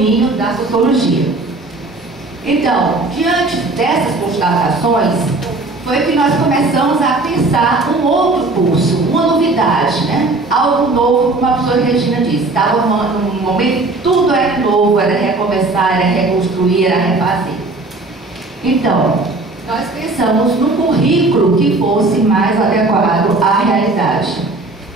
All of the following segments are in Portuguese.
domínio da sociologia. Então, diante dessas constatações, foi que nós começamos a pensar um outro curso, uma novidade, né? Algo novo, como a professora Regina disse. Estava num momento que tudo era novo, era recomeçar, era reconstruir, era refazer. Então, nós pensamos no currículo que fosse mais adequado à realidade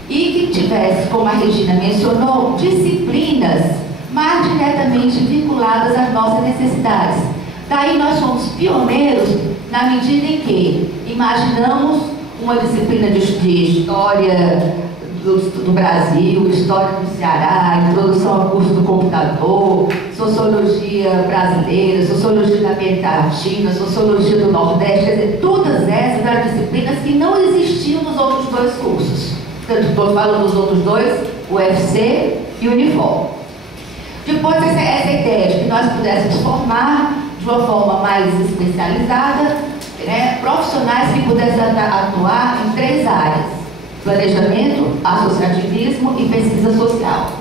e que tivesse, como a Regina mencionou, disciplinas mais diretamente vinculadas às nossas necessidades. Daí nós fomos pioneiros na medida em que imaginamos uma disciplina de história do Brasil, história do Ceará, introdução ao curso do computador, sociologia brasileira, sociologia da América Latina, sociologia do Nordeste, quer dizer, todas essas eram disciplinas que não existiam nos outros dois cursos. Portanto, estou falando dos outros dois, o UFC e o Unifor. Depois, essa ideia de que nós pudéssemos formar de uma forma mais especializada, né, profissionais que pudessem atuar em 3 áreas: planejamento, associativismo e pesquisa social.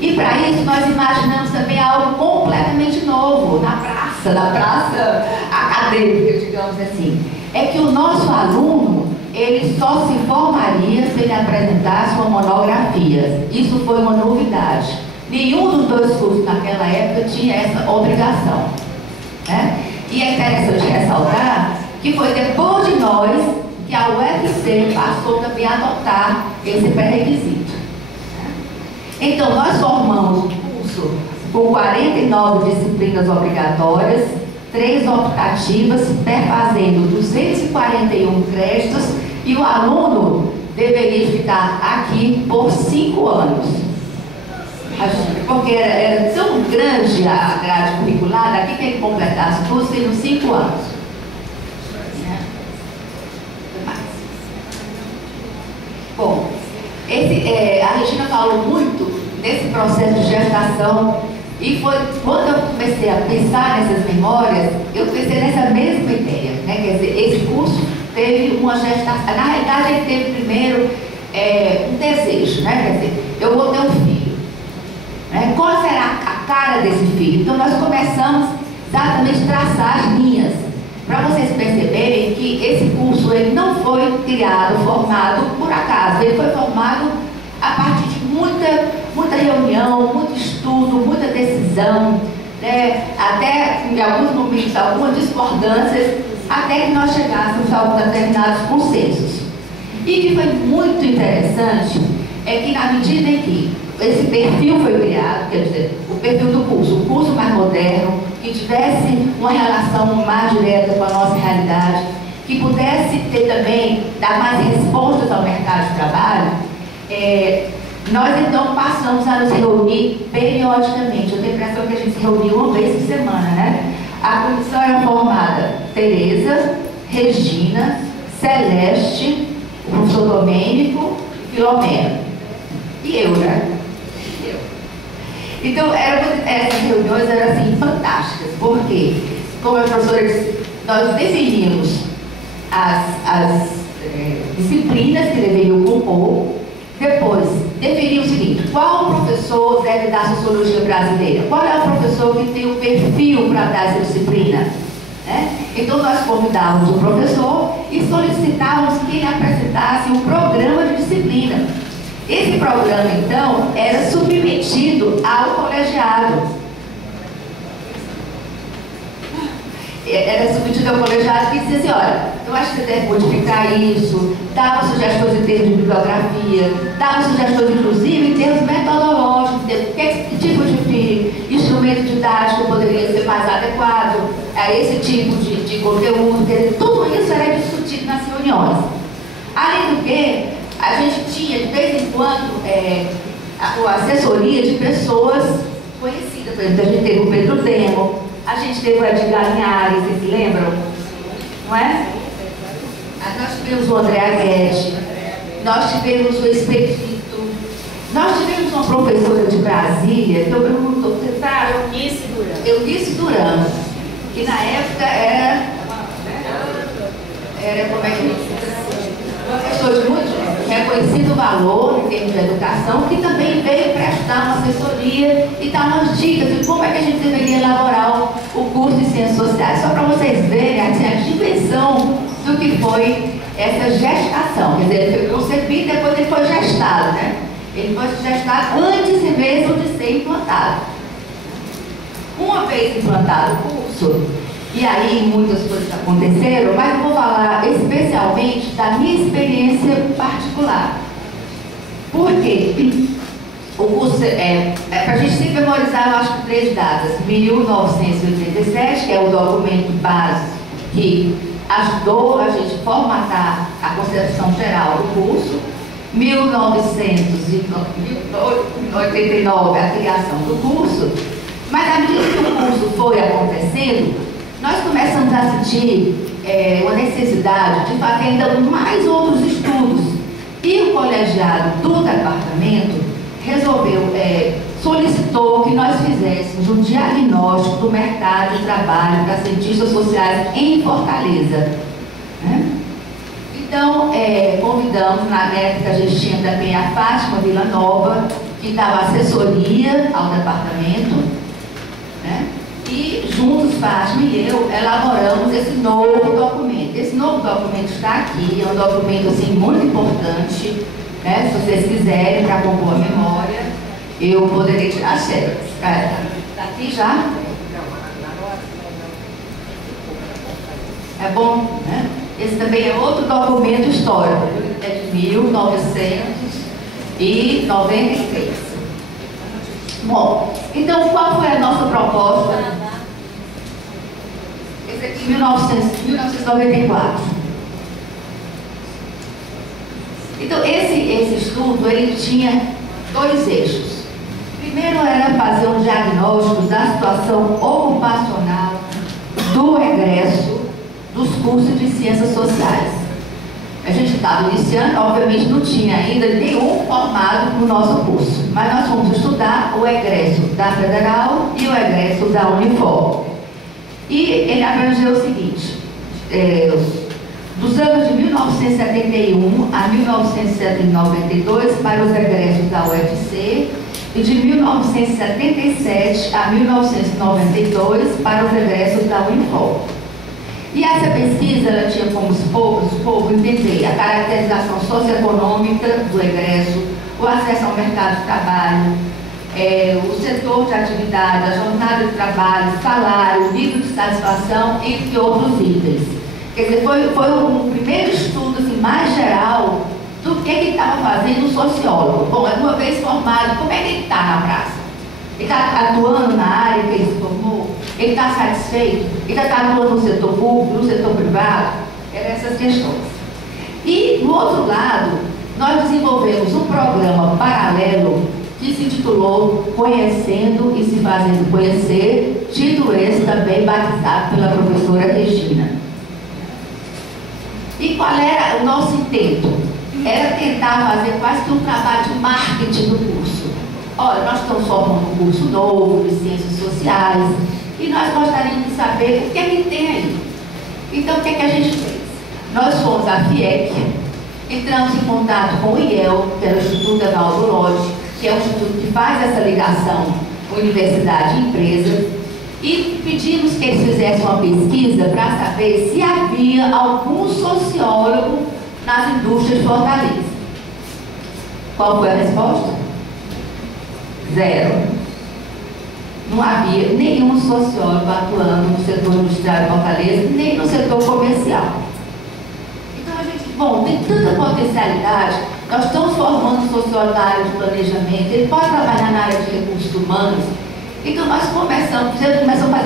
E para isso nós imaginamos também algo completamente novo na praça acadêmica, digamos assim. É que o nosso aluno, ele só se formaria se ele apresentasse uma monografia. Isso foi uma novidade. Nenhum dos dois cursos naquela época tinha essa obrigação, né? E é interessante ressaltar que foi depois de nós que a UFC passou também a adotar esse pré-requisito. Então, nós formamos o curso com 49 disciplinas obrigatórias, 3 optativas, perfazendo 241 créditos, e o aluno deveria ficar aqui por 5 anos. Porque era tão grande a grade curricular, daqui que ele completasse tudo, seriam 5 anos. Bom, a Regina falou muito desse processo de gestação, e foi quando eu comecei a pensar nessas memórias, eu pensei nessa mesma ideia, né? Quer dizer, esse curso teve uma gestação. Na realidade, ele teve primeiro um desejo, né? Quer dizer, eu vou ter um filho, né? Qual será a cara desse filho? Então nós começamos exatamente a traçar as linhas, para vocês perceberem que esse curso ele não foi criado, formado por acaso. Ele foi formado a partir de muita reunião, muito estudo, muita decisão, né? Até em alguns momentos, algumas discordâncias, até que nós chegássemos a determinados consensos. E que foi muito interessante é que, na medida em que esse perfil foi criado, quer dizer, o perfil do curso, um curso mais moderno, que tivesse uma relação mais direta com a nossa realidade, que pudesse ter também, dar mais respostas ao mercado de trabalho, nós então passamos a nos reunir periodicamente. Eu tenho a impressão que a gente se reuniu uma vez por semana, né? A comissão era formada Tereza, Regina, Celeste, o professor Domênico e Filomeno. E eu, né? Então, essas reuniões eram assim, fantásticas, porque, como a professora disse, nós definimos as disciplinas que deveriam compor, depois definir o seguinte: qual o professor deve dar sociologia brasileira? Qual é o professor que tem o perfil para dar essa disciplina? Né? Então, nós convidávamos o professor e solicitávamos que ele apresentasse um programa de disciplina. Esse programa, então, era submetido ao colegiado. Era submetido ao colegiado que dizia assim: olha, eu acho que você deve modificar isso, dava sugestões em termos de bibliografia, dava sugestões, inclusive, em termos metodológicos, que tipo de instrumento didático poderia ser mais adequado a esse tipo de conteúdo. Tudo isso era discutido nas reuniões. Além do que, a gente tinha, de vez em quando, a assessoria de pessoas conhecidas. Por exemplo, a gente teve o Pedro Demo, a gente teve o Edgar Linhares, vocês se lembram? Não é? Nós tivemos o André Aguete, nós tivemos o Expedito, nós tivemos uma professora de Brasília que eu pergunto, você sabe? Eunice Duran, que na época era como é que professor de muito reconhecido valor em termos de educação, que também veio prestar dar uma assessoria e dar umas dicas de como é que a gente deveria elaborar o curso de Ciências Sociais. Só para vocês verem assim, a dimensão do que foi essa gestação. Quer dizer, ele foi concebido e depois ele foi gestado, né? Ele foi gestado antes mesmo de ser implantado. Uma vez implantado o curso, e aí muitas coisas aconteceram, mas eu vou falar especialmente da minha experiência particular. Por quê? O curso para a gente sempre memorizar, eu acho que 3 datas. 1987, que é o documento base que ajudou a gente a formatar a concepção geral do curso. 1989, a criação do curso. Mas à medida que o curso foi acontecendo, nós começamos a sentir uma necessidade de fazer ainda mais outros estudos. E o colegiado do departamento solicitou que nós fizéssemos um diagnóstico do mercado de trabalho para cientistas sociais em Fortaleza, né? Então, convidamos, na época a gente tinha também a Fátima Villanova, que dava assessoria ao departamento, né? E juntos, Fátima e eu, elaboramos esse novo documento. Esse novo documento está aqui, é um documento assim, muito importante, né? Se vocês quiserem, para compor a memória, eu poderia tirar as xerox. Está aqui já? É bom, né? Esse também é outro documento histórico, é de 1993. Bom, então qual foi a nossa proposta? Esse aqui, 1994. Então, esse estudo, ele tinha 2 eixos. Primeiro era fazer um diagnóstico da situação ocupacional do egresso dos cursos de Ciências Sociais. A gente estava iniciando, obviamente não tinha ainda nenhum formado no nosso curso, mas nós fomos estudar o egresso da Federal e o egresso da Unifor. E ele abrangeu o seguinte, dos anos de 1971 a 1992 para os egressos da UFC e de 1977 a 1992 para os egressos da Unifor. E essa pesquisa, ela tinha como escopo entender a caracterização socioeconômica do egresso, o acesso ao mercado de trabalho, o setor de atividade, a jornada de trabalho, salário, nível de satisfação, entre outros itens. Quer dizer, foi um primeiro estudo assim, mais geral do que estava fazendo o sociólogo. Bom, uma vez formado, como é que ele está na praça? Ele está atuando na área que ele se formou? Ele está satisfeito? Ele está atuando no setor público, no setor privado? Eram essas questões. E, do outro lado, nós desenvolvemos um programa paralelo que se intitulou Conhecendo e se Fazendo Conhecer, título esse também batizado pela professora Regina. E qual era o nosso intento? Era tentar fazer quase que um trabalho de marketing do curso. Olha, nós estamos formando um curso novo de Ciências Sociais e nós gostaríamos de saber o que é que tem aí. Então, o que é que a gente fez? Nós fomos à FIEC, entramos em contato com o IEL, que era o Instituto Evaldo Lodge, que é o instituto que faz essa ligação universidade e empresa, e pedimos que eles fizessem uma pesquisa para saber se havia algum sociólogo nas indústrias de Fortaleza. Qual foi a resposta? 0. Não havia nenhum sociólogo atuando no setor industrial de Fortaleza, nem no setor comercial. Então a gente, bom, tem tanta potencialidade, nós estamos formando um sociólogo na área de planejamento, ele pode trabalhar na área de recursos humanos. Então nós começamos a fazer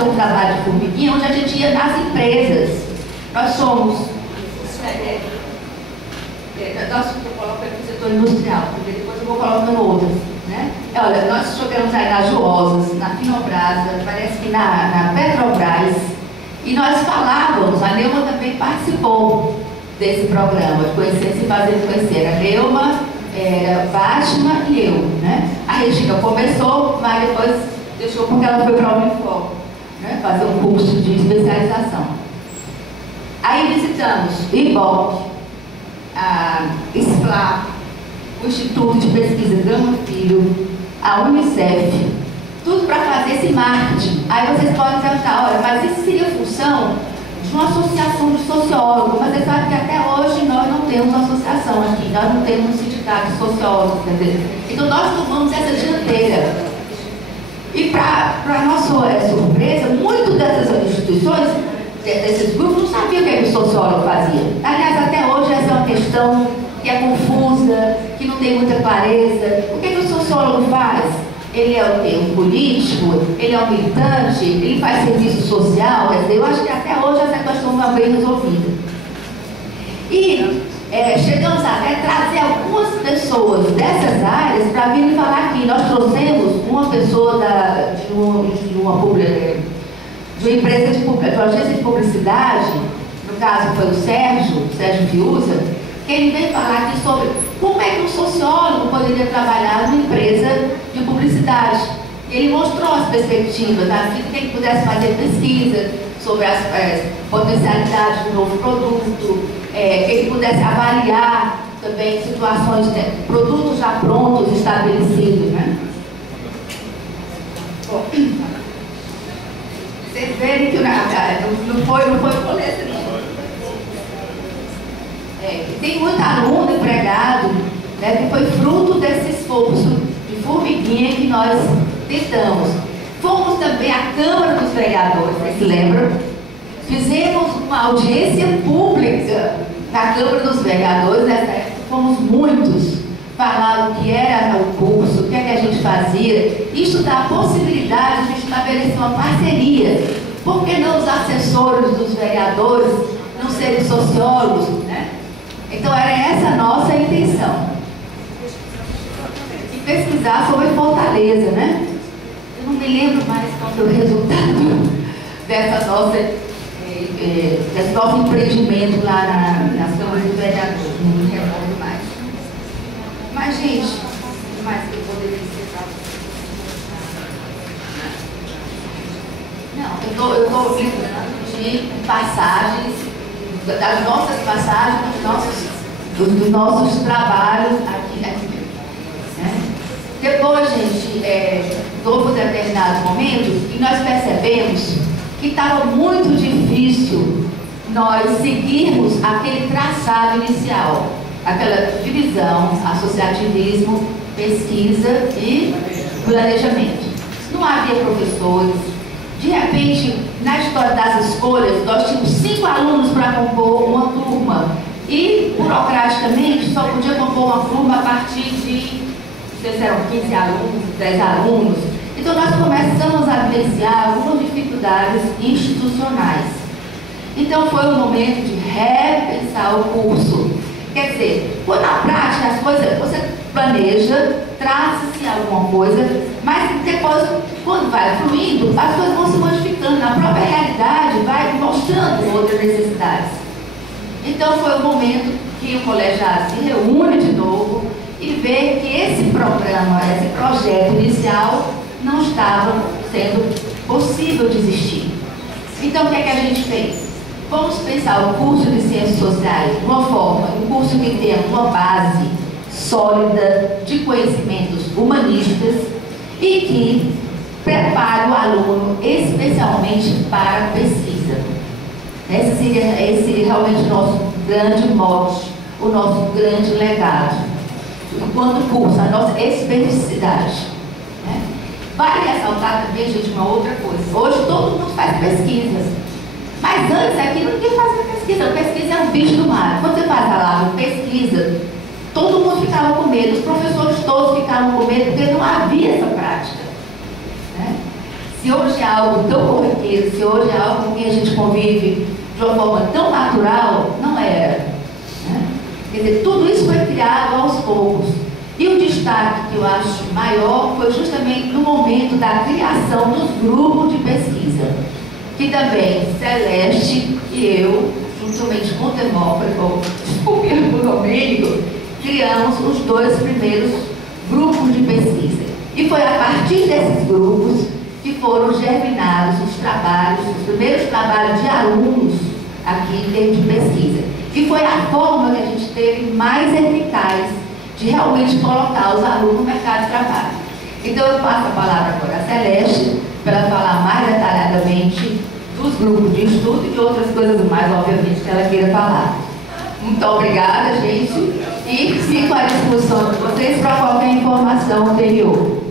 um trabalho de formiguinha, onde a gente ia nas empresas. Nós somos, nós colocamos no setor industrial, porque depois eu vou colocando outras, né? Olha, nós jogamos aí nas Joosas, na Finobrasa, parece que na Petrobras, e nós falávamos, a Neuma também participou desse programa de Conhecer e se Fazer Conhecer. A Neuma, Fátima e eu, né? A Regina começou, mas depois deixou porque ela foi para a Unifor, né? Fazer um curso de especialização. Aí visitamos o IBOC, a SPLA, o Instituto de Pesquisa Gama Filho, a Unicef, tudo para fazer esse marketing. Aí vocês podem perguntar, olha, mas isso seria função de uma associação de sociólogos, mas você sabe que até hoje nós não temos uma associação aqui, nós não temos um sindicato de sociólogos, quer dizer. Então nós tomamos essa dianteira. E para nossa surpresa, muitas dessas instituições, desses grupos, não sabiam o que o sociólogo fazia. Aliás, até hoje essa é uma questão que é confusa, que não tem muita clareza. O que o sociólogo faz? Ele é um político, ele é um militante, ele faz serviço social, quer dizer, eu acho que até hoje essa questão não é bem resolvida. E chegamos até a trazer algumas pessoas dessas áreas para vir falar aqui. Nós trouxemos uma pessoa de uma empresa de uma agência de publicidade, no caso foi o Sérgio Fiuza, que ele veio falar aqui sobre como é que um sociólogo poderia trabalhar numa empresa de publicidade. Ele mostrou as perspectivas, quem pudesse fazer pesquisa sobre as potencialidades do novo produto, que ele pudesse avaliar também situações, produtos já prontos, estabelecidos, né? Bom, vocês verem que não foi coleta, não. Tem muito aluno empregado, né, que foi fruto desse esforço de formiguinha que nós tentamos. Fomos também à Câmara dos Vereadores, vocês se lembram? Fizemos uma audiência pública na Câmara dos Vereadores, nessa época fomos muitos, falaram o que era o curso, o que é que a gente fazia. Isso dá a possibilidade de estabelecer uma parceria. Por que não os assessores dos vereadores não serem sociólogos, né? Então era essa a nossa intenção. E pesquisar sobre Fortaleza, né? Eu não me lembro mais qual foi o resultado desse nosso empreendimento lá nas câmaras dos vereadores, não me recordo mais. Mas, gente, o que mais que eu poderia citar? Não, eu estou lembrando de passagens, das nossas passagens, dos nossos trabalhos aqui, né? Depois, gente, houve determinados momentos e nós percebemos que estava muito difícil nós seguirmos aquele traçado inicial, aquela divisão, associativismo, pesquisa e planejamento. Não havia professores. De repente, na história das escolhas, nós tínhamos 5 alunos para compor uma turma e, burocraticamente, só podia compor uma turma a partir de, vocês eram 15 alunos, 10 alunos. Então, nós começamos a vivenciar algumas dificuldades institucionais. Então, foi um momento de repensar o curso. Quer dizer, quando na prática as coisas, você planeja, traça-se alguma coisa, mas depois, quando vai fluindo, as coisas vão se modificando. Na própria realidade, vai mostrando outras necessidades. Então, foi o momento que o colegiado se reúne de novo e vê que esse programa, esse projeto inicial, não estava sendo possível de existir. Então, o que é que a gente fez? Vamos pensar o curso de Ciências Sociais de uma forma, um curso que tenha uma base sólida de conhecimentos humanistas e que prepare o aluno especialmente para a pesquisa. Esse seria realmente o nosso grande mote, o nosso grande legado. Enquanto curso, a nossa especificidade. Né? Vale ressaltar também, gente, uma outra coisa. Hoje todo mundo faz pesquisas. Mas antes aqui ninguém fazia pesquisa. A pesquisa é um bicho do mar. Quando você faz a palavra pesquisa, todo mundo ficava com medo. Os professores todos ficavam com medo porque não havia essa prática. Né? Se hoje é algo tão corriqueiro, se hoje é algo com que a gente convive de uma forma tão natural, não era. Né? Quer dizer, tudo isso foi criado aos poucos. E o destaque que eu acho maior foi justamente no momento da criação dos grupos de pesquisa, que também Celeste e eu, juntamente com o Demócrito, o Domênico, criamos os 2 primeiros grupos de pesquisa. E foi a partir desses grupos que foram germinados os primeiros trabalhos de alunos aqui em termos de pesquisa. E foi a forma que a gente teve mais eficaz de realmente colocar os alunos no mercado de trabalho. Então eu passo a palavra agora a Celeste, para ela falar mais detalhadamente dos grupos de estudo e de outras coisas mais, obviamente, que ela queira falar. Muito obrigada, gente, e fico à disposição de vocês para qualquer informação anterior.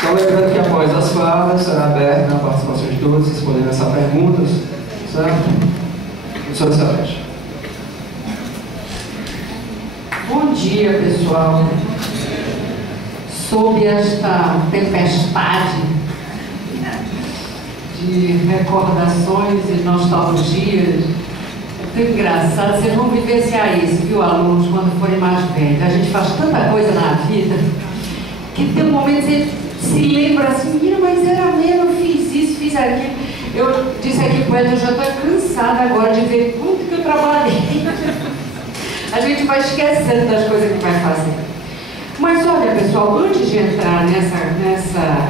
Só lembrando que após as falas será aberta a participação de todos, vocês podem lançar perguntas, certo? Professora Celeste. Bom dia, pessoal. Sob esta tempestade de recordações e nostalgias, é tão engraçado. Vocês vão vivenciar isso, viu, alunos, quando forem mais velhos. A gente faz tanta coisa na vida que tem um momento que você se lembra assim, menina, mas era mesmo, eu fiz isso, fiz aquilo. Eu disse aqui para ele, eu já estou cansada agora de ver tudo que eu trabalhei. A gente vai esquecendo das coisas que vai fazer. Mas olha, pessoal, antes de entrar nessa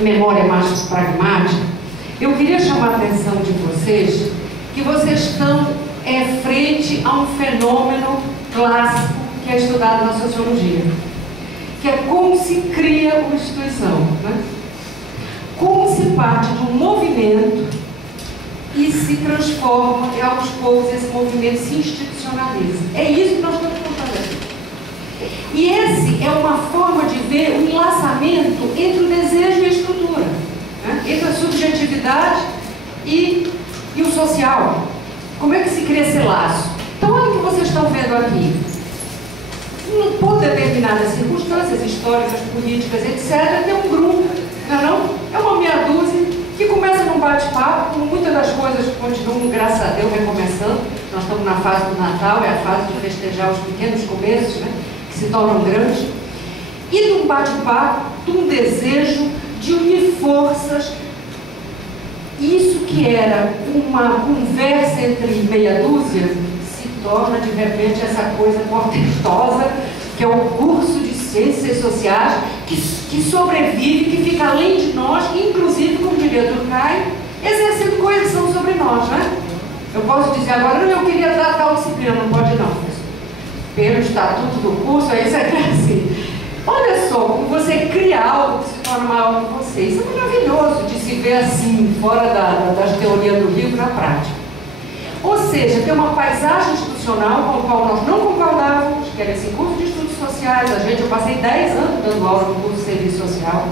memória mais pragmática, eu queria chamar a atenção de vocês que vocês estão frente a um fenômeno clássico que é estudado na sociologia, que é como se cria uma instituição, né? Como se parte de um movimento e se transforma, e aos poucos esse movimento se institucionaliza. É isso que nós estamos fazendo. E esse é uma forma de ver o enlaçamento entre o desejo e a estrutura, né? Entre a subjetividade e o social. Como é que se cria esse laço? Então, olha o que vocês estão vendo aqui. Por determinadas circunstâncias históricas, políticas, etc., tem um grupo, não? É uma meia dúzia que começa num bate-papo, como muitas das coisas continuam, graças a Deus, recomeçando. Nós estamos na fase do Natal, é a fase de festejar os pequenos começos, né, que se tornam grandes. E de um bate-papo, de um desejo de unir forças. Isso que era uma conversa entre meia dúzia se torna, de repente, essa coisa portentosa, que é um curso de ciências sociais que sobrevive, que fica além de nós, inclusive, como diria Durkheim, exercendo coisas que são sobre nós, né? Eu posso dizer agora, eu queria dar tal disciplina, não pode não. Pelo estatuto do curso, aí isso aqui é assim. Olha só, como você cria algo que se torna maior que você. Isso é maravilhoso de se ver assim, fora das teorias do livro, na prática. Ou seja, tem uma paisagem institucional com a qual nós não concordávamos, que era esse curso de estudos sociais. Eu passei 10 anos dando aula no curso de serviço social.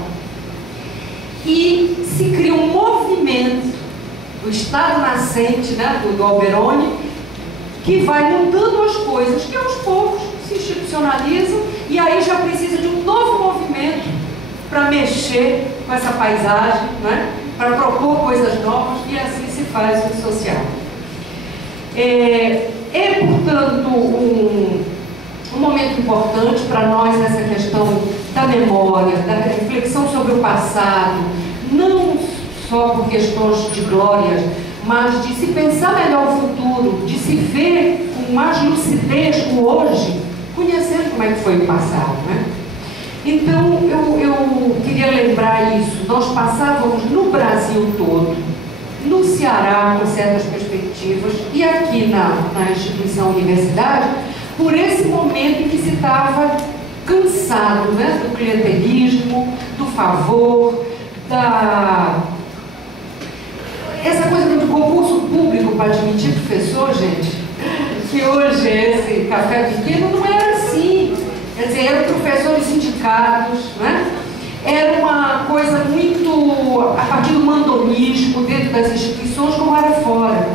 E se cria um movimento do Estado nascente, né, do Alberoni, que vai mudando as coisas, que aos poucos se institucionalizam, e aí já precisa de um novo movimento para mexer com essa paisagem, né, para propor coisas novas, e assim se faz o social. Portanto, um momento importante para nós nessa questão da memória, da reflexão sobre o passado, não só por questões de glórias, mas de se pensar melhor o futuro, de se ver com mais lucidez o hoje, conhecendo como é que foi o passado, né? Então, eu queria lembrar isso. Nós passávamos no Brasil todo, no Ceará, com certas perspectivas, e aqui na instituição universidade, por esse momento em que se estava cansado, né, do clientelismo, do favor, essa coisa do concurso público para admitir professor, gente, que hoje esse café pequeno não era assim. Quer dizer, eram professores sindicatos, né? Era uma coisa muito a partir do mandonismo dentro das instituições, como era fora.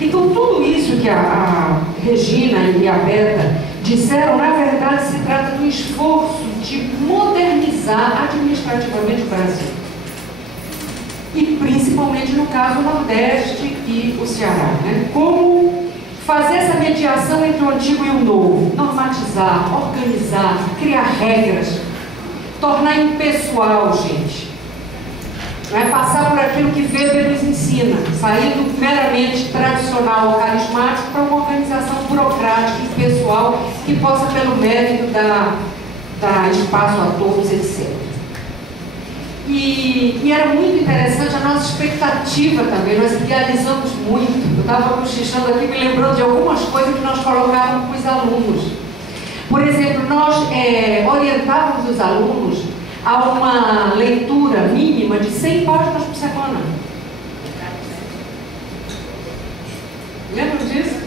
Então, tudo isso que a Regina e a Beta disseram, na verdade, se trata do esforço de modernizar administrativamente o Brasil. E principalmente no caso do Nordeste e o Ceará, né? Como fazer essa mediação entre o antigo e o novo, normatizar, organizar, criar regras, tornar impessoal, gente. Não é passar por aquilo que Weber nos ensina, sair do meramente tradicional ou carismático para uma organização burocrática e pessoal que possa, pelo mérito, dar espaço a todos, etc. E era muito interessante a nossa expectativa também, nós idealizamos muito. Eu estava cochichando aqui, me lembrando de algumas coisas que nós colocávamos para os alunos. Por exemplo, nós orientávamos os alunos a uma leitura mínima de 100 páginas por semana. Lembram disso?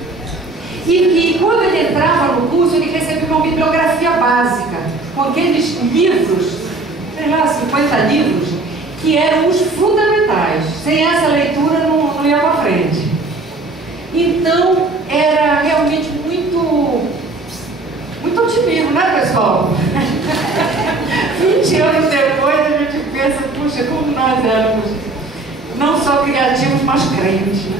E quando ele entrava no curso, ele recebia uma bibliografia básica, com aqueles livros, sei lá, 50 livros, que eram os fundamentais. Sem essa leitura não ia para frente. Então, era realmente muito otimismo, né, pessoal? 20 anos depois, a gente pensa, puxa, como nós éramos não só criativos, mas crentes, né?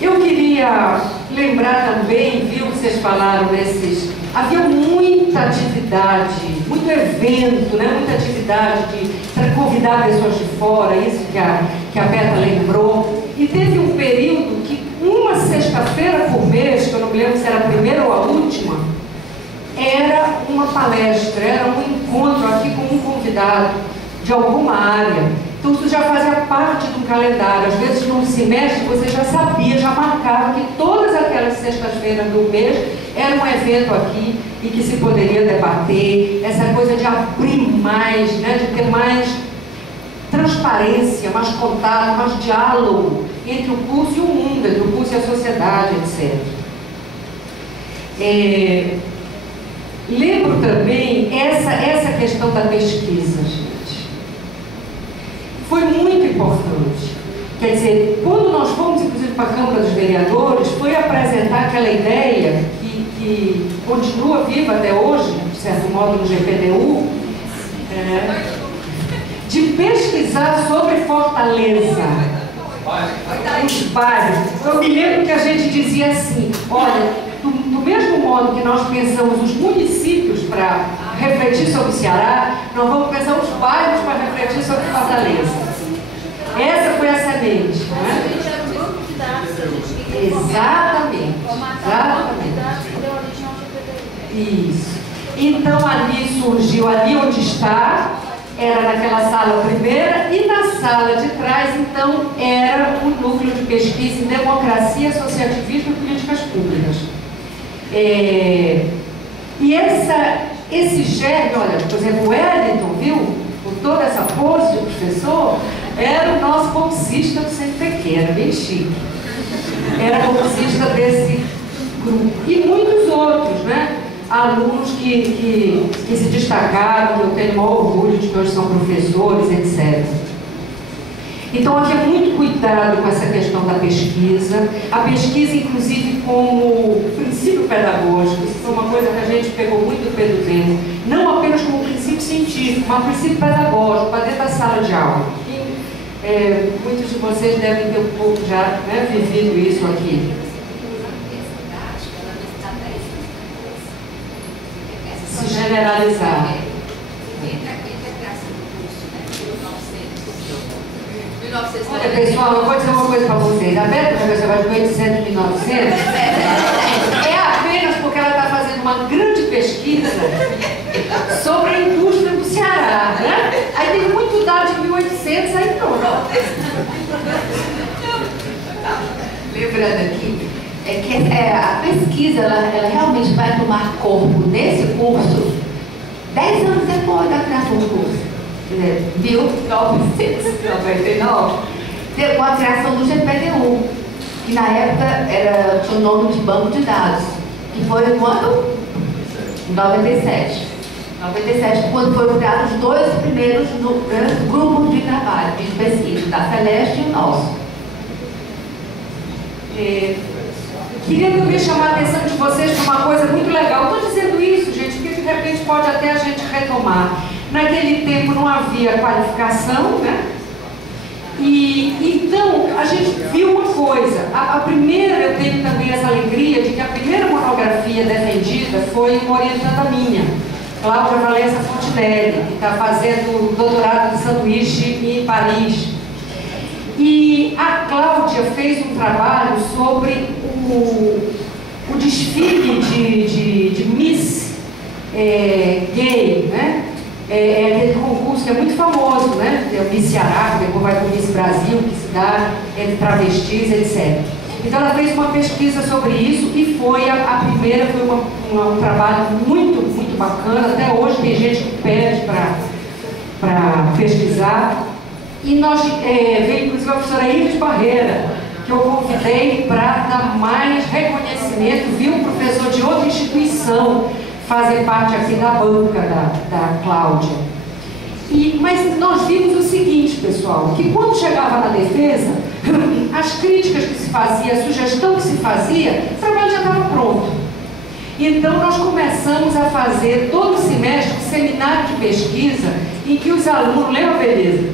Eu queria lembrar também, viu, que vocês falaram desses... Havia muita atividade, muito evento, né, muita atividade para convidar pessoas de fora, isso que a Beta lembrou. E teve um período que uma sexta-feira por mês, que eu não me lembro se era a primeira ou a última, era uma palestra, era um encontro aqui com um convidado de alguma área. Então isso já fazia parte do calendário. Às vezes no semestre você já sabia, já marcava que todas aquelas sextas-feiras do mês era um evento aqui e que se poderia debater, essa coisa de abrir mais, né, de ter mais transparência, mais contato, mais diálogo entre o curso e o mundo, entre o curso e a sociedade, etc. Lembro também essa questão da pesquisa, gente. Foi muito importante. Quer dizer, quando nós fomos, inclusive, para a Câmara dos Vereadores, foi apresentar aquela ideia que continua viva até hoje, de certo modo, no GPDU, de pesquisar sobre Fortaleza, os bairros. Eu me lembro que a gente dizia assim, olha, do mesmo modo que nós pensamos os municípios para refletir sobre o Ceará, nós vamos pensar os bairros para refletir sobre Fortaleza. Essa foi a semente, não é? Exatamente. Isso. Então ali surgiu, ali onde está, era naquela sala primeira, e na sala de trás, então, era o núcleo de pesquisa em democracia, associativismo e políticas públicas. E esse germe, olha, por exemplo, o Wellington, viu, com toda essa pose de professor, era o nosso bolsista do CNPq, era bem chique. Era bolsista desse grupo. E muitos outros, né? Alunos que se destacaram, que eu tenho o maior orgulho de que hoje são professores, etc. Então, havia muito cuidado com essa questão da pesquisa. A pesquisa, inclusive, como princípio pedagógico. Isso foi uma coisa que a gente pegou muito do Pedro Zeno. Não apenas como princípio científico, mas princípio pedagógico, para dentro da sala de aula. E, muitos de vocês devem ter um pouco já, né, vivido isso aqui. Se generalizar. Olha, pessoal, eu vou dizer uma coisa para vocês. A Beta, professora, vai de 800 e 1900, é apenas porque ela está fazendo uma grande pesquisa sobre a indústria do Ceará, né? Aí tem muito dado de 1800, aí não. Lembrando aqui, a pesquisa, ela realmente vai tomar corpo nesse curso 10 anos depois da criação do curso. 1999, com a criação do GPDU, que na época tinha o nome de banco de dados, que foi quando? Em 97. 97, quando foram criados os dois primeiros grupos de trabalho, de pesquisa, da Celeste e o nosso. Queria também chamar a atenção de vocês para uma coisa muito legal. Estou dizendo isso, gente, porque de repente pode até a gente retomar. Naquele tempo não havia qualificação, né? E então a gente viu uma coisa. A primeira, eu tenho também essa alegria de que a primeira monografia defendida foi uma orientada minha, Cláudia Valença Fontinelli, que está fazendo doutorado de sanduíche em Paris. E a Cláudia fez um trabalho sobre o desfile de Miss Gay muito famoso, né? Tem o Miss Ceará, que depois vai para o Miss Brasil, que se dá entre travestis, etc. Então ela fez uma pesquisa sobre isso e foi a primeira, foi um trabalho muito bacana. Até hoje tem gente que pede para pesquisar. E nós veio inclusive a professora Iris Barreira, que eu convidei para dar mais reconhecimento, viu um professor de outra instituição fazer parte aqui da banca da Cláudia. Mas nós vimos o seguinte, pessoal, que quando chegava na defesa, as críticas que se fazia, a sugestão que se fazia, o trabalho já estava pronto. Então nós começamos a fazer todo o semestre um seminário de pesquisa em que os alunos, lembra, beleza?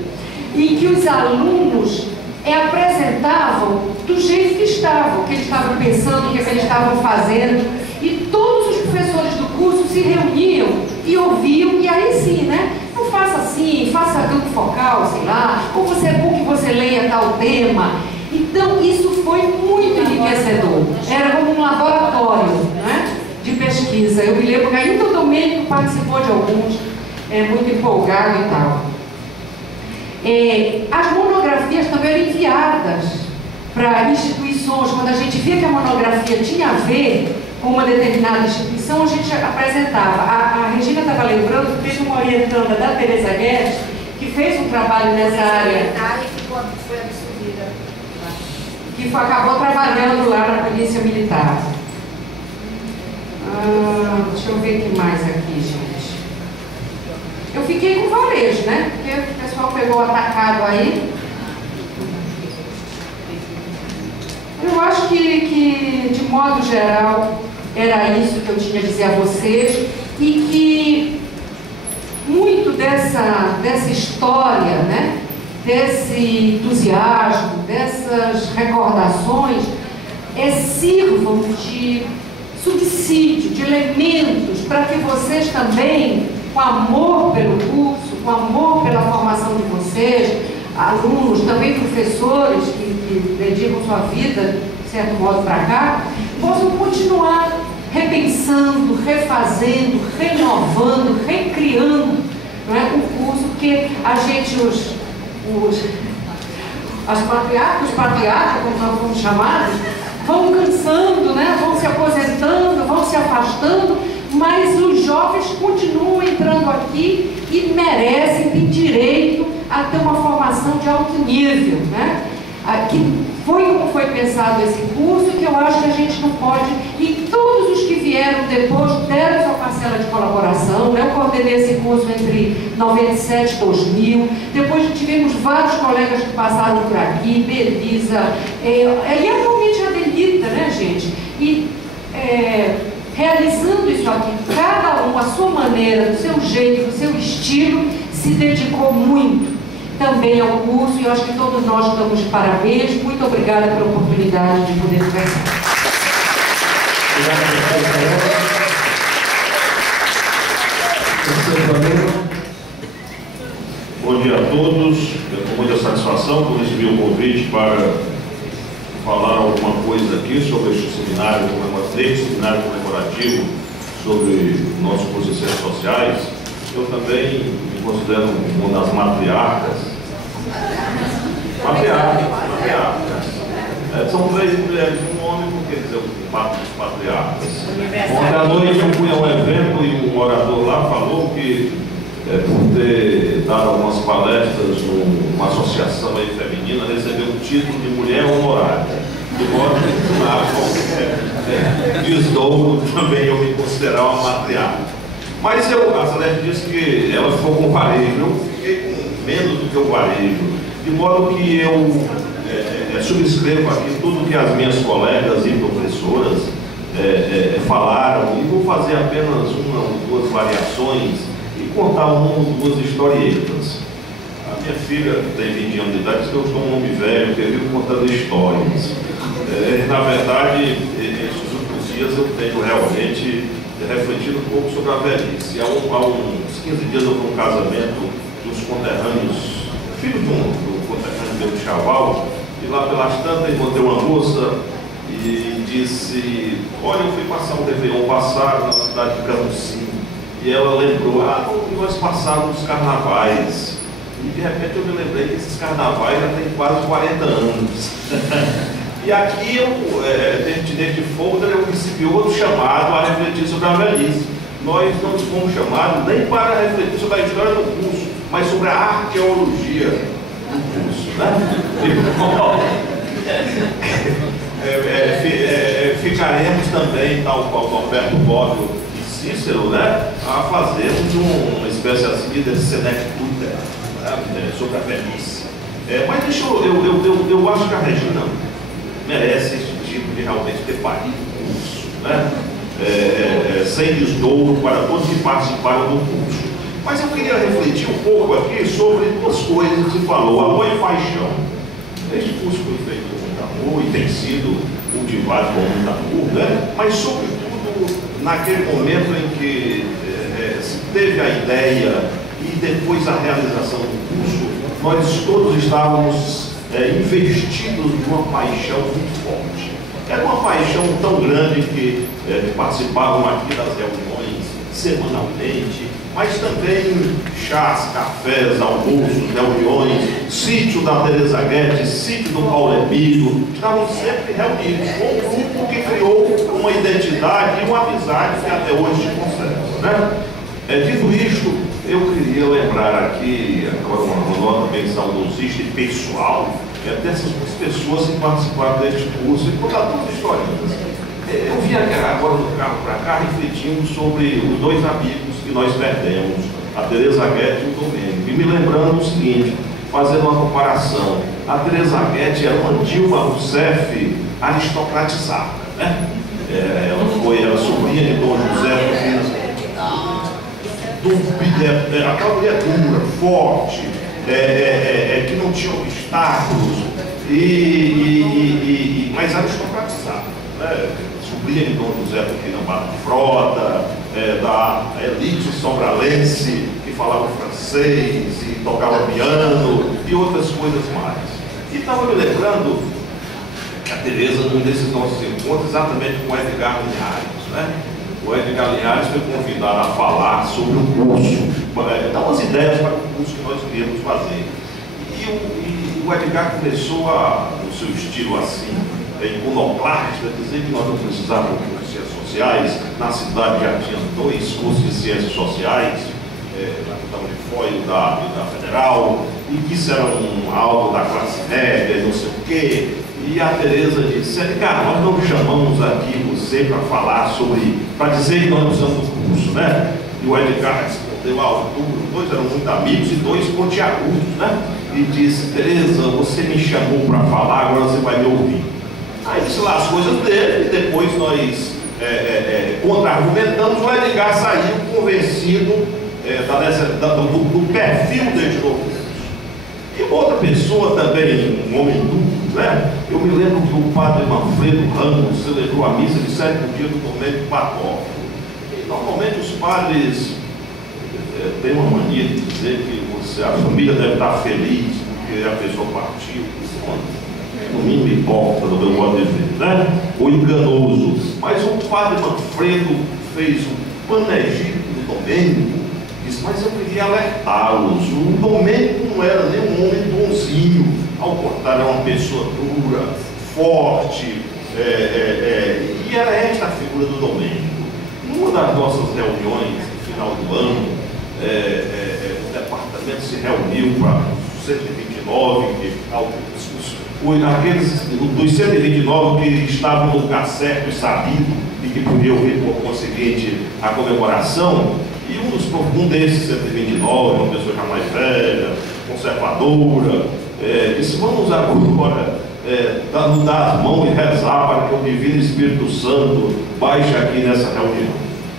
Em que os alunos apresentavam do jeito que estavam, o que eles estavam pensando, o que eles estavam fazendo, e todos os professores do curso se reuniam e ouviam, e aí sim, né? Não faça assim, faça grupo focal, sei lá, ou você é bom que você leia tal tema. Então isso foi muito enriquecedor, era como um laboratório, né, de pesquisa. Eu me lembro que ainda o Domênico participou de alguns, muito empolgado e tal. As monografias também eram enviadas para instituições. Quando a gente via que a monografia tinha a ver com uma determinada instituição, a gente apresentava. A Regina estava lembrando que teve uma orientanda da Teresa Guedes, que fez um trabalho nessa área, Foi absorvida. que acabou trabalhando lá na Polícia Militar. Deixa eu ver o que mais aqui, gente. Eu fiquei com varejo, né? Porque o pessoal pegou o atacado aí. Eu acho que de modo geral, era isso que eu tinha a dizer a vocês. E que muito dessa história, né? Desse entusiasmo, dessas recordações, sirvam de subsídio, de elementos para que vocês também, com amor pelo curso, com amor pela formação de vocês, alunos, também professores que dedicam sua vida, de certo modo, para cá, possam continuar repensando, refazendo, renovando, recriando, não é, o curso, porque a gente, os patriarcas, como nós fomos chamados, vão cansando, né, vão se aposentando, vão se afastando, mas os jovens continuam entrando aqui e merecem, têm direito a ter uma formação de alto nível, né? Que foi como foi pensado esse curso, que eu acho que a gente não pode, e todos os que vieram depois deram sua parcela de colaboração, né? Eu coordenei esse curso entre 97 e 2000, depois tivemos vários colegas que passaram por aqui, Belisa, e atualmente a Adelita, né, gente? E realizando isso aqui, cada um, a sua maneira, do seu jeito, do seu estilo, se dedicou muito também ao curso, e eu acho que todos nós estamos de parabéns. Muito obrigada pela oportunidade de poder conversar. Bom dia a todos. Com muita satisfação por receber o convite para falar alguma coisa aqui sobre este seminário comemorativo sobre o nosso curso de Ciências Sociais. Eu também me considero uma das matriarcas. São 3 mulheres e um homem, porque dizer os patriarcas. Ontem à noite eu fui a um evento e um orador lá falou que, por ter dado algumas palestras numa associação aí feminina, recebeu o título de mulher honorária. De modo que não há qualquer desdouro também eu me considerar uma matriarca. Mas a Celeste disse que ela ficou com varejo, eu fiquei com menos do que o varejo, de modo que eu subscrevo aqui tudo que as minhas colegas e professoras falaram, e vou fazer apenas uma ou duas variações e contar uma ou duas historietas. A minha filha tem 20 anos de idade, diz que eu sou um homem velho, que vivo contando histórias. Na verdade, esses últimos dias eu tenho realmente refletido um pouco sobre a velhice. Há uns 15 dias eu fui um casamento dos conterrâneos, filho do conterrâneo meu de Chaval, e lá pelas tantas encontrei uma moça e disse: olha, eu fui passar um Réveillon passado na cidade de Camusim, e ela lembrou: nós passávamos carnavais E de repente eu me lembrei que esses carnavais já têm quase 40 anos. E aqui, neste folder, eu recebi outro chamado a refletir sobre a velhice. Nós não fomos chamados nem para refletir sobre a história do curso, mas sobre a arqueologia do curso, né? Ficaremos também, tal qual Norberto Bobbio e Cícero, né, a fazermos uma espécie assim de senectuta, né, sobre a velhice. Mas deixa eu acho que a Regina merece esse tipo de realmente ter parido o curso, né? Sem desdouro para todos que participaram do curso. Mas eu queria refletir um pouco aqui sobre duas coisas que se falou: amor e paixão. Este curso foi feito com muito amor e tem sido cultivado com muito amor, né? Mas sobretudo naquele momento em que se teve a ideia e depois a realização do curso, nós todos estávamos investidos de uma paixão muito forte. Era uma paixão tão grande que participavam aqui das reuniões semanalmente, mas também chás, cafés, almoços, reuniões, sítio da Teresa Guedes, sítio do Paulo Emílio, estavam sempre reunidos, um grupo que criou uma identidade e uma amizade que até hoje se conserva, né? Dito isto, eu queria lembrar aqui, agora uma nota bem saudosista e pessoal, dessas pessoas que participaram deste curso e contar duas histórias. Eu vim agora no carro para cá refletindo sobre os dois amigos que nós perdemos, a Teresa Guedes e o Domênico, e me lembrando o seguinte, fazendo uma comparação: a Teresa Guedes era uma Dilma Rousseff aristocratizada, né? Ela sobrinha de Dom José, aquela mulher dura, forte, que não tinha obstáculos, mas aristocratizada, né? Sobrinha de Dom José do Quinambá de Frota, da elite sobralense que falava francês e tocava piano e outras coisas mais. E estava me lembrando que a Teresa, num desses nossos encontros, exatamente com o Edgar Linhares, né? O Edgar Linhares foi convidado a falar sobre o curso, dar umas ideias para o curso que nós queríamos fazer. E o Edgar começou no seu estilo assim, iconoclasta, dizer que nós não precisávamos de curso de ciências sociais. Na cidade já tinha 2 cursos de ciências sociais, na Unifor e da Federal, e que isso era algo da classe média e não sei o quê. E a Teresa disse: Edgar, nós não chamamos aqui você para falar para dizer que nós não precisamos do curso, né? E o Edgar respondeu à altura, os dois eram muito amigos e 2 pontiagudos, né? E disse: Teresa, você me chamou para falar, agora você vai me ouvir. Aí disse lá as coisas dele, e depois nós contra-argumentamos. O Edgar saiu convencido do perfil deste novo curso. E outra pessoa também, um homem duro, né? Eu me lembro que o padre Manfredo Ramos celebrou a missa de 7º dia do Domênico Patófilo. E normalmente os padres têm uma mania de dizer que a família deve estar feliz porque a pessoa partiu. Isso no mínimo hipócrita, do meu modo de ver, né? Ou enganoso. Mas o padre Manfredo fez um panegírico do Domênico. Mas eu queria alertá-los. O Domênico não era nem um homem bonzinho, ao contrário, era uma pessoa dura, forte, e era esta a figura do Domênico. Numa das nossas reuniões no final do ano, o departamento se reuniu para os 129, dos 129 que estavam no lugar certo e sabido e que podiam vir por conseguinte a comemoração. E um desses 129, uma pessoa já mais velha, conservadora, disse: vamos agora dar as mãos e rezar para que o Divino Espírito Santo baixe aqui nessa reunião.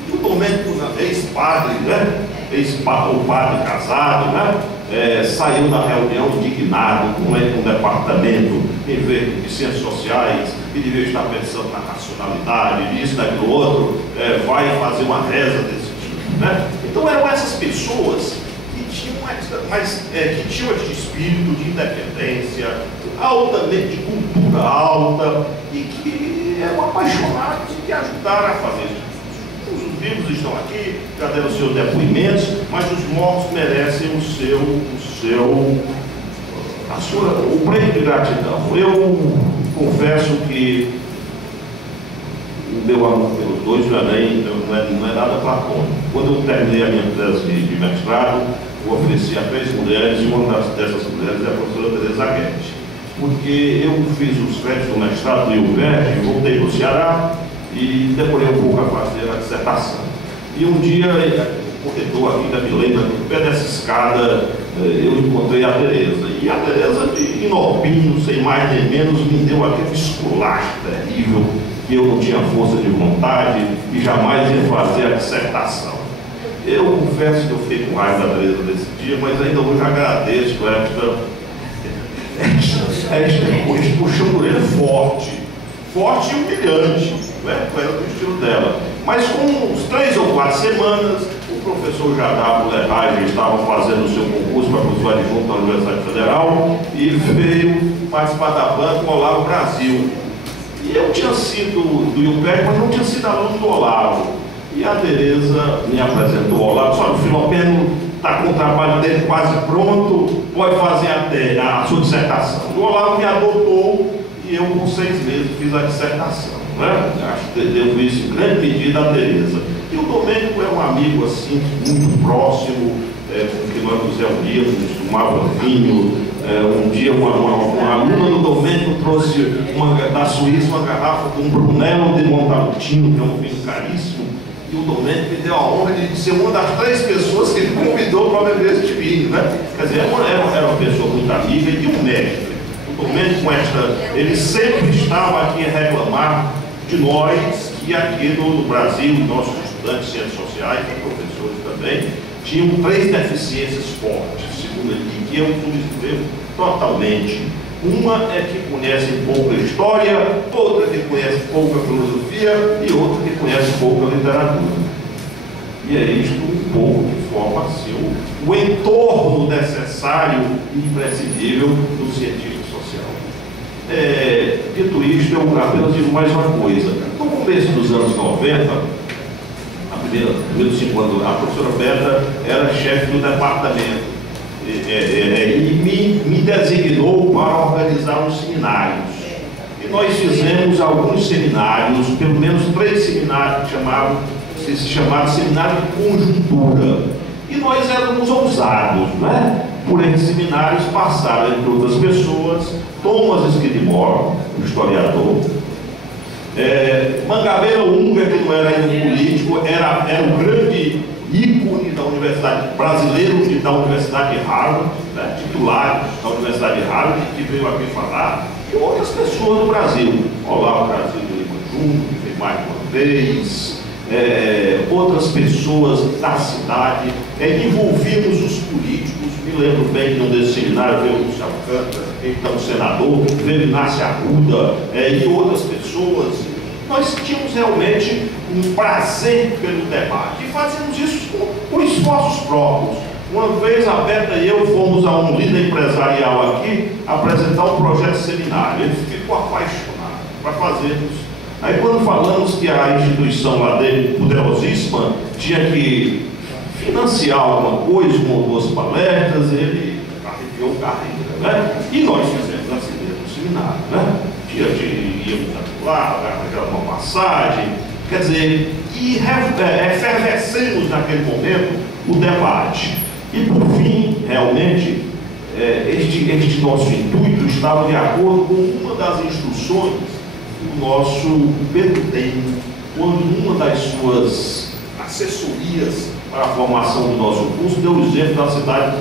E o Domênico, ex-padre, né? O padre casado, né? Saiu da reunião indignado com o departamento, em vez de ciências sociais, que devia estar pensando na racionalidade, disso, daquilo outro, vai fazer uma reza desse. Né? Então eram essas pessoas que tinham este espírito de independência, altamente de cultura alta e que eram apaixonados e que ajudaram a fazer isso. vivos estão aqui, já deram os seus depoimentos, mas os mortos merecem o prêmio de gratidão. Eu confesso que o meu amor pelos dois não é nada platônico. Quando eu terminei a minha tese de mestrado, eu ofereci a 3 mulheres, e uma dessas mulheres é a professora Teresa Guedes, porque eu fiz os créditos do mestrado do IUVERJ, voltei para o Ceará e demorei um pouco a fazer a dissertação. E um dia, o corredor aqui da Milena, no pé dessa escada, eu encontrei a Teresa. E a Teresa, de inopinho, sem mais nem menos, me deu aquele esculacho terrível, que eu não tinha força de vontade e jamais ia fazer a dissertação. Eu confesso que eu fiquei com raiva da Teresa nesse dia, mas ainda hoje agradeço esta puxão de orelha forte e humilhante, né? Era do estilo dela. Mas com uns 3 ou 4 semanas, o professor Jadá Bulerage estava fazendo o seu concurso para professor adjunto da Universidade Federal e veio participar da banca Olavo Brasil. E eu tinha sido do IUPEC, mas não tinha sido aluno do Olavo. E a Teresa me apresentou ao Olavo, só que o Filomeno está com o trabalho dele quase pronto, pode fazer a sua dissertação. O Olavo me adotou e eu, por 6 meses, fiz a dissertação. Né? Acho que devo isso em grande medida a Teresa. E o Domênico é um amigo assim, muito próximo, com que nós nos reuníamos, tomava vinho. Um dia uma aluna do Domênico trouxe da Suíça uma garrafa de um Brunello de Montalcino, que é um vinho caríssimo, e o Domênico me deu a honra de ser uma das 3 pessoas que ele convidou para beber este vinho, né? Quer dizer, era uma pessoa muito amiga e um mestre. O Domênico, ele sempre estava aqui a reclamar de nós, que aqui no Brasil, nossos estudantes de ciências sociais, e professores também, tinham 3 deficiências fortes, segundo ele, que eu subscrevo totalmente. Uma é que conhece pouca história, outra que conhece pouca filosofia e outra que conhece pouca literatura. E é isto um pouco que forma assim, o entorno necessário e imprescindível do cientista social. Dito isto, eu apenas digo mais uma coisa. No começo dos anos 90, primeiros 5 anos, a professora Berta era chefe do departamento e me designou para organizar uns seminários. E nós fizemos alguns seminários, pelo menos 3 seminários que se chamavam Seminário de Conjuntura. E nós éramos ousados, né? Por esses seminários passaram, entre outras pessoas, Thomas Skidmore, o historiador, Mangabeira Unger, que não era ainda um político, era o grande ícone da Universidade brasileiro, da Universidade de Harvard, né, titular da Universidade de Harvard, que veio aqui falar, e outras pessoas do Brasil. Olá, o Brasil do Lima Júnior, que veio mais uma vez, outras pessoas da cidade, envolvimos os políticos. Me lembro bem de um desses seminários, veio o Lúcio Alcântara, então senador, veio Inácio Arruda, e outras pessoas. Nós tínhamos realmente um prazer pelo debate e fazíamos isso com esforços próprios. Uma vez a Berta e eu fomos a um líder empresarial aqui apresentar um projeto de seminário. Ele ficou apaixonado para fazermos. Aí quando falamos que a instituição lá dele, poderosíssima, tinha que financiar alguma coisa, com 2 palestras, ele arrepiou carreira, né? E nós fizemos assim mesmo o seminário, né? Íamos lá, arranjar uma passagem, quer dizer, e efervescemos naquele momento o debate. E por fim, realmente, este nosso intuito estava de acordo com uma das instruções do nosso Pedro Temer, quando uma das suas assessorias para a formação do nosso curso deu o exemplo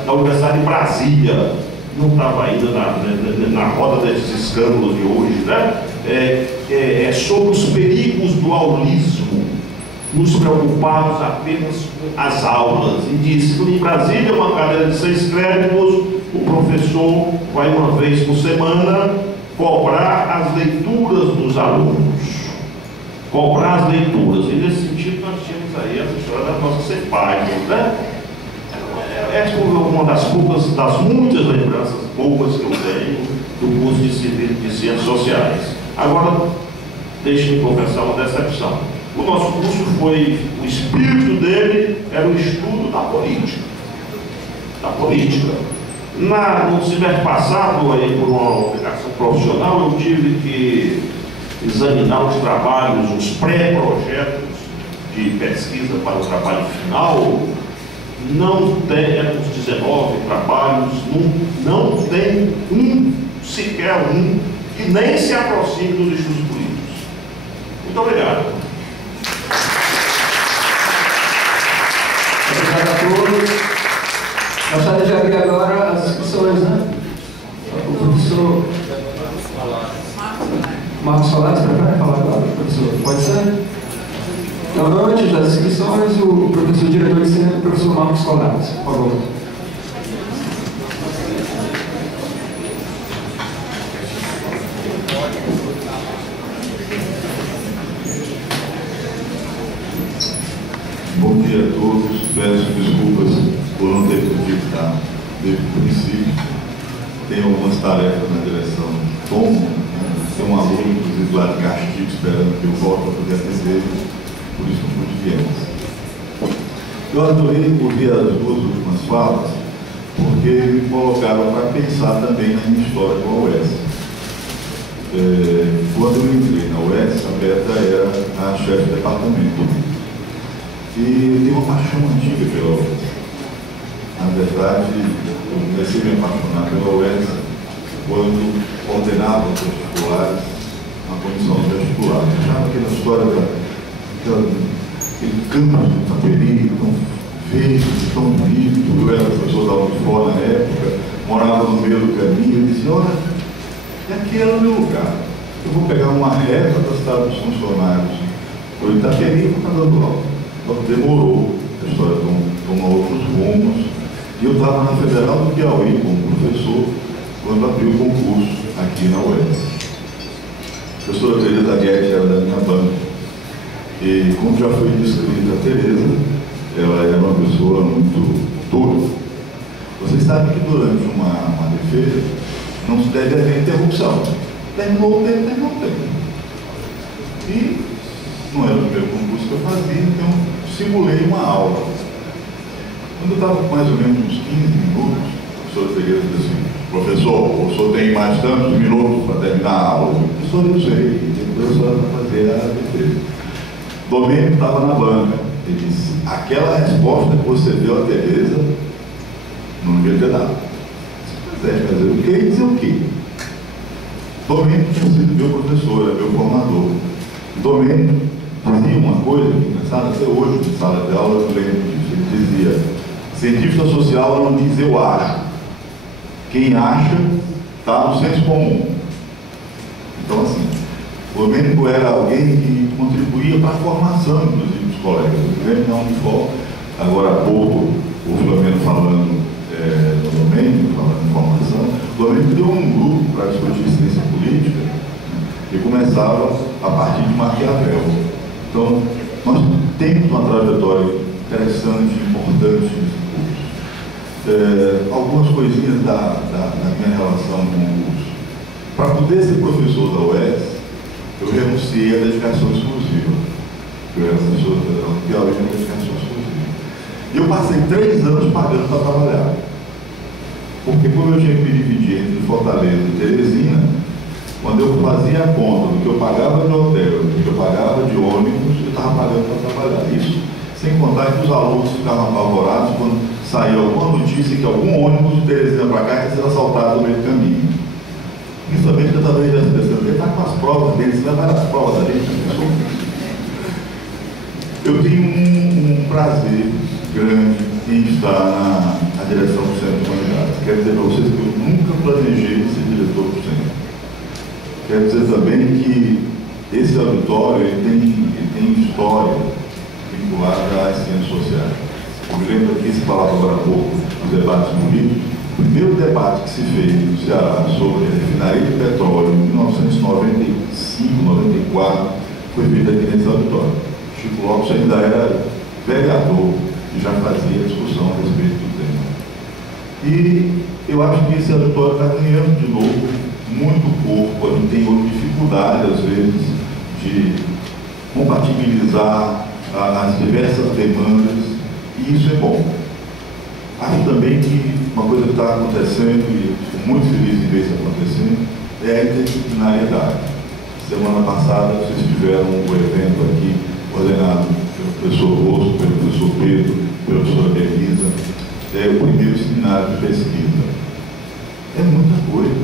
da Universidade de Brasília. Não estava ainda na roda desses escândalos de hoje, né? Sobre os perigos do aulismo, nos preocuparmos apenas com as aulas. E disse que em Brasília, uma cadeira de 6 créditos, o professor vai uma vez por semana cobrar as leituras dos alunos. Cobrar as leituras. E nesse sentido nós tínhamos aí a história das nossas CEPAGs, né? Essa foi uma das muitas lembranças boas que eu tenho do curso de Ciências Sociais. Agora, deixe-me confessar uma decepção. O nosso curso o espírito dele era o estudo da política. No semestre passado, aí, por uma obrigação profissional, eu tive que examinar os trabalhos, os pré-projetos de pesquisa para o trabalho final. Não tem, eram uns 19 trabalhos, não tem sequer um que nem se aproxime dos estudos políticos. Muito obrigado. Obrigado a todos. Gostaria de abrir agora as discussões, né? O professor Marcos Solares, prefere falar agora, professor? Pode ser? Então, antes das inscrições, o professor diretor de cinema, o professor Marcos Solares, por favor. Bom dia a todos. Peço desculpas por não ter podido estar desde o princípio. Tenho algumas tarefas na direção Tom, né? Tem um aluno, inclusive, lá de Castigo, esperando que eu volte para poder atender, por isso não pude vir antes. Eu adorei ouvir as duas últimas falas, porque me colocaram para pensar também na minha história com a UES. Quando eu entrei na UES, a Beta era a chefe de departamento. E eu tenho uma paixão antiga pela UES. Na verdade, eu comecei a me apaixonar pela UES quando ordenava os vestibulares na comissão de vestibulares. Eu achava aquela história daquele campo do Itaperi, tão verde, tão bonito. Eu era professor da Unifor na época, morava no meio do caminho. Eu disse: olha, aqui era o meu lugar. Eu vou pegar uma reta da cidade dos funcionários do Itaperi e vou estar dando aula. Demorou, a história tomou outros rumos, e eu estava na Federal do Piauí como professor quando abriu o concurso aqui na UES. A professora Tereza Guedes era da minha banca, e como já foi descrita a Tereza, ela era uma pessoa muito dura. Vocês sabem que durante uma defesa não se deve haver interrupção. Terminou o tempo, terminou o tempo. E não era o primeiro concurso que eu fazia, então simulei uma aula. Quando eu estava com mais ou menos uns 15 minutos, a professora Figueiredo disse assim: professor, o senhor tem mais tantos minutos para terminar a aula? Professor, eu sei, e depois a vai fazer a defesa. Domênico estava na banca. Ele disse: aquela resposta que você deu a Tereza, não devia ter dado. Quer dizer, o que? Dizer o quê? Domênico tinha sido meu professor, era meu formador. Domênico dizia uma coisa que, até hoje, na sala de aula, eu lembro disso. Ele dizia: cientista social não diz eu acho. Quem acha está no senso comum. Então, assim, o Domênico era alguém que contribuía para a formação, inclusive, dos colegas. Eu lembro na Unifor, agora há pouco, o Flamengo falando do Domênico, falando de formação. O Domênico deu um grupo para discutir ciência política, né, que começava a partir de Maquiavel. Então, nós temos uma trajetória interessante, importante nesse curso. Algumas coisinhas da minha relação com o curso. Para poder ser professor da UES, eu renunciei à dedicação exclusiva. Eu era professor federal do Piauí na dedicação exclusiva. E eu passei 3 anos pagando para trabalhar. Porque como eu tinha que me dividir entre Fortaleza e Teresina, quando eu fazia a conta do que eu pagava de hotel, do que eu pagava de ônibus, eu estava pagando para trabalhar. Isso sem contar que os alunos ficavam apavorados quando saía alguma notícia que algum ônibus de Teresina para cá ia ser assaltado no meio do caminho. Principalmente cada vez das pessoas, ele está com as provas dele, você vai dar as provas da gente. Eu tenho um prazer grande em estar na direção do Centro de Humanidades. Quero dizer para vocês que eu nunca planejei ser diretor do centro. Quero dizer também que esse auditório ele tem história vinculada às ciências sociais. Eu me lembro aqui, se falava agora há pouco, dos debates políticos. O primeiro debate que se fez no Ceará sobre a refinaria de petróleo em 1995, 94, foi feito aqui nesse auditório. Chico Lopes ainda era vereador e já fazia discussão a respeito do tema. E eu acho que esse auditório está ganhando de novo muito corpo. A gente tem dificuldade, às vezes, de compatibilizar as diversas demandas, e isso é bom. Acho também que uma coisa que está acontecendo, e fico muito feliz em ver isso acontecendo, é a interdisciplinariedade. Semana passada vocês tiveram um evento aqui, coordenado pelo professor Rosto, pelo professor Pedro, pela professora Belisa, o primeiro seminário de pesquisa. É muita coisa.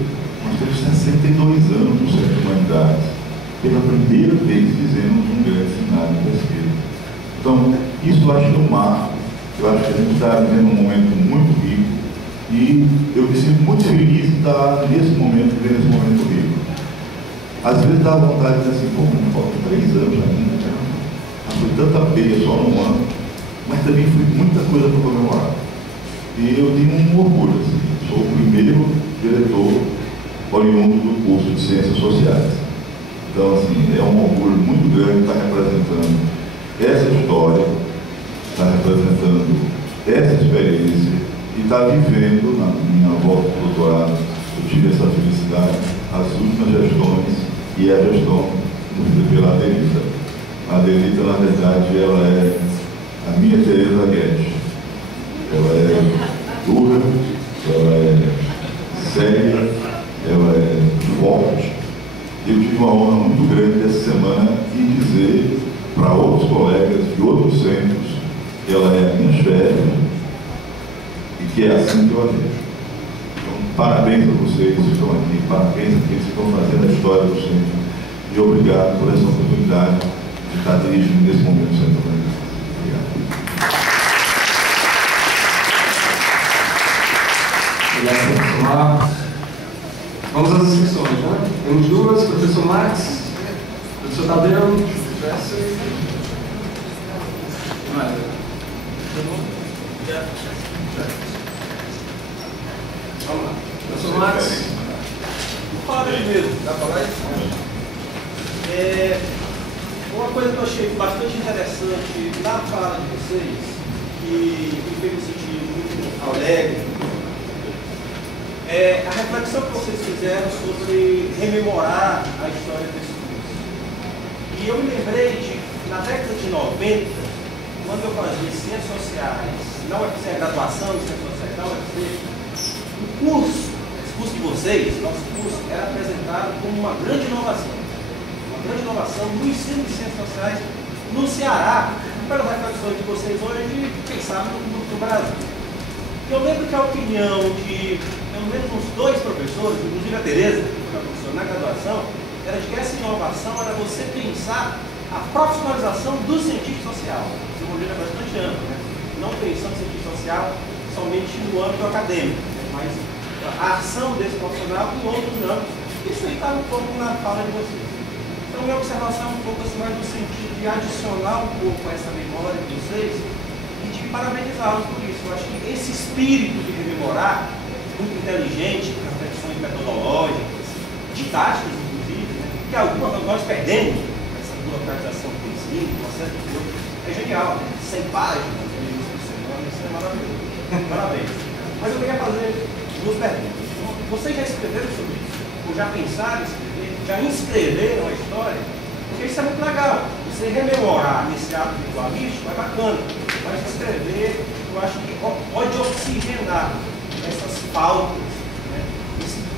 Nós temos 62 anos no Centro de Humanidades. Pela primeira vez fizemos um grande seminário de pesquisa. Então, isso eu acho que é um marco. Eu acho que a gente está vivendo um momento muito rico e eu me sinto muito feliz de estar nesse momento, vivendo esse momento rico. Às vezes dá vontade de dizer assim, pô, me faltam 3 anos ainda, né? Foi tanta peia só num ano, mas também foi muita coisa para comemorar. E eu tenho um orgulho, assim, sou o primeiro diretor oriundo do curso de Ciências Sociais. Então, assim, é um orgulho muito grande estar representando essa história, estar representando essa experiência e estar vivendo, na minha volta do doutorado, eu tive essa felicidade, as últimas gestões e a gestão pela Adelita. A Adelita, na verdade, ela é a minha Teresa Guedes. Ela é dura, ela é séria, ela é forte. Eu tive uma honra muito grande essa semana em dizer para outros colegas de outros centros que ela é a minha chefe e que é assim que eu a vejo. Então, parabéns a vocês que estão aqui, parabéns a quem estão fazendo a história do centro e obrigado por essa oportunidade de estar dirigindo nesse momento o Centro. Obrigado, professor Marcos. Vamos às inscrições, né? Temos duas, professor Marcos, professor Tadeu, vamos lá. Professor Marcos. Fala primeiro, dá para falar isso? Uma coisa que eu achei bastante interessante na fala de vocês, que me fez me sentir muito alegre, é a reflexão que vocês fizeram sobre rememorar a história desse curso. E eu me lembrei de, na década de 90, quando eu fazia Ciências Sociais, na UFC, a graduação de Ciências Sociais, na UFC, o curso, esse curso de vocês, nosso curso, era apresentado como uma grande inovação. Uma grande inovação no ensino de Ciências Sociais no Ceará, pelas reflexões de vocês hoje, quem sabe, no Brasil. Eu lembro que a opinião de pelo menos uns 2 professores, inclusive a Teresa, que foi a professora na graduação, era de que essa inovação era você pensar a profissionalização do cientista social. O modelo é bastante amplo, né? Não pensando o cientista social somente no âmbito acadêmico, né? Mas a ação desse profissional em outros âmbitos. Isso aí estava um pouco na fala de vocês. Então, minha observação é um pouco assim, mais no sentido de adicionar um pouco a essa memória de vocês e de parabenizá-los por isso. Eu acho que esse espírito de rememorar, muito inteligente, reflexões metodológicas, didáticas, inclusive, né? Que algumas nós perdemos essa burocratização do ensino, uma certa coisa. É genial, né? 100 páginas, por semana, isso é maravilhoso. Parabéns. Mas eu queria fazer 2 perguntas. Vocês já escreveram sobre isso? Ou já pensaram em escrever? Já inscreveram a história? Porque isso é muito legal. Você rememorar nesse ato ritualístico é bacana. Mas escrever, eu acho que pode oxigenar essas pautas, né?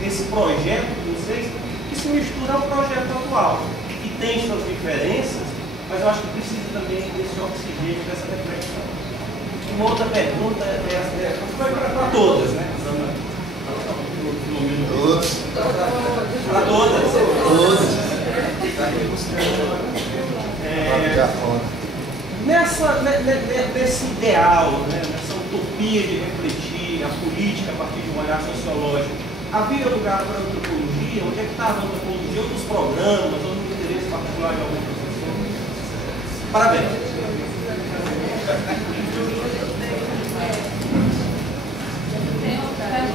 Esse projeto de vocês, que se mistura ao projeto atual, que tem suas diferenças, mas eu acho que precisa também desse oxigênio, dessa reflexão. Uma outra pergunta para todas, né? Para todas. Nesse ideal, né? Nessa utopia de refletir a política a partir de um olhar sociológico, havia lugar para a antropologia? Onde é que estava a antropologia? Outros programas, ou no interesse particular de algum professor? Parabéns.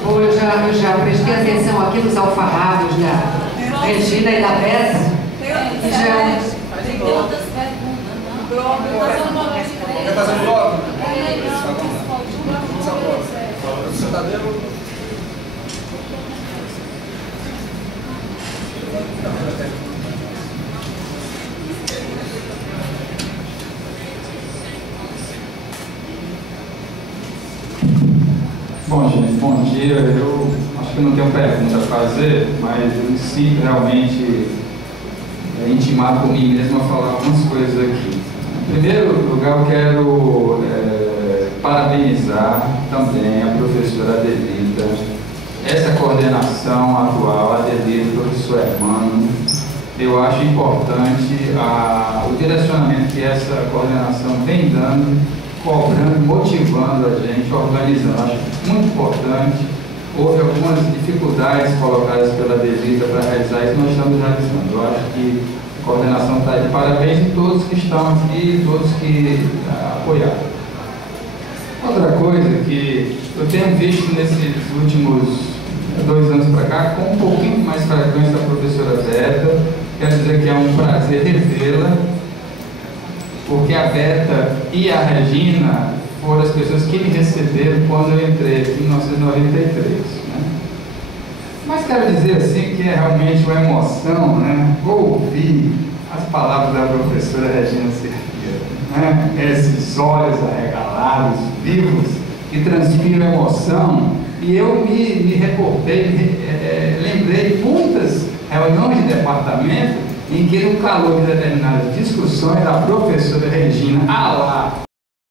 Bom, eu já prestei atenção aqui nos alfarrábios da Regina e da Bessa. Tem outras perguntas, não? Quer fazer um bloco? Você está vendo? Bom, gente, bom dia. Eu acho que não tenho pergunta a fazer, mas eu me sinto realmente intimado por mim mesmo a falar algumas coisas aqui. Em primeiro lugar, eu quero parabenizar também a professora Adelita, essa coordenação atual, Adelita, professor Hermano. Eu acho importante o direcionamento que essa coordenação vem dando, cobrando, motivando a gente, organizando. Acho muito importante. Houve algumas dificuldades colocadas pela Adelita para realizar isso, nós estamos realizando. Eu acho que a coordenação está de parabéns e todos que estão aqui, todos que apoiaram. Outra coisa que eu tenho visto nesses últimos 2 anos para cá, com um pouquinho mais frequência a professora Beta, quero dizer que é um prazer revê-la, porque a Beta e a Regina foram as pessoas que me receberam quando eu entrei aqui em 1993. Né? Mas quero dizer assim que é realmente uma emoção, né? Ouvir as palavras da professora Regina Cerqueira, né? Esses olhos arregalados, vivos, que transpiram emoção. E eu me reportei, lembrei muitas reuniões de departamento em que, no calor de determinadas discussões, a professora Regina, lá,